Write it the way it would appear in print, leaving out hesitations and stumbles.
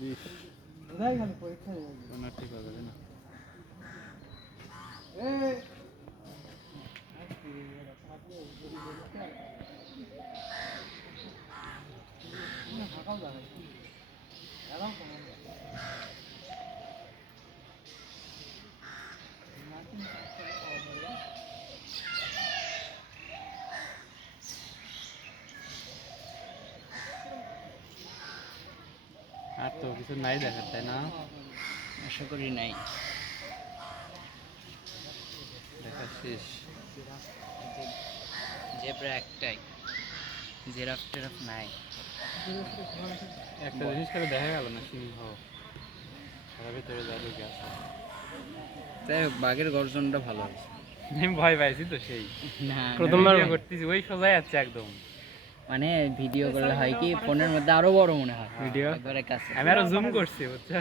20 ঠিক হবে না আর তো কিছু নাই দেখার, তাই না? আশা করি নাই। দেখা শেষ। জেব্রা একটাই, জিরাফ টিরাফ নাই। একটা জিনিস করে দেখা গেল না, সিংহ তার ভিতরে যা ঢুকে আছে। তাই বাঘের গর্জনটা ভালো হয়েছে। আমি ভয় পাইছি তো সেই না প্রথমবার করতেছি, ওই সোজাই আছে একদম। মানে ভিডিও করলে হয় কি ফোনের মধ্যে আরো বড় মনে হয় ভিডিও একবারে কাছে। আমি আরো জুম করছি, বুঝছো?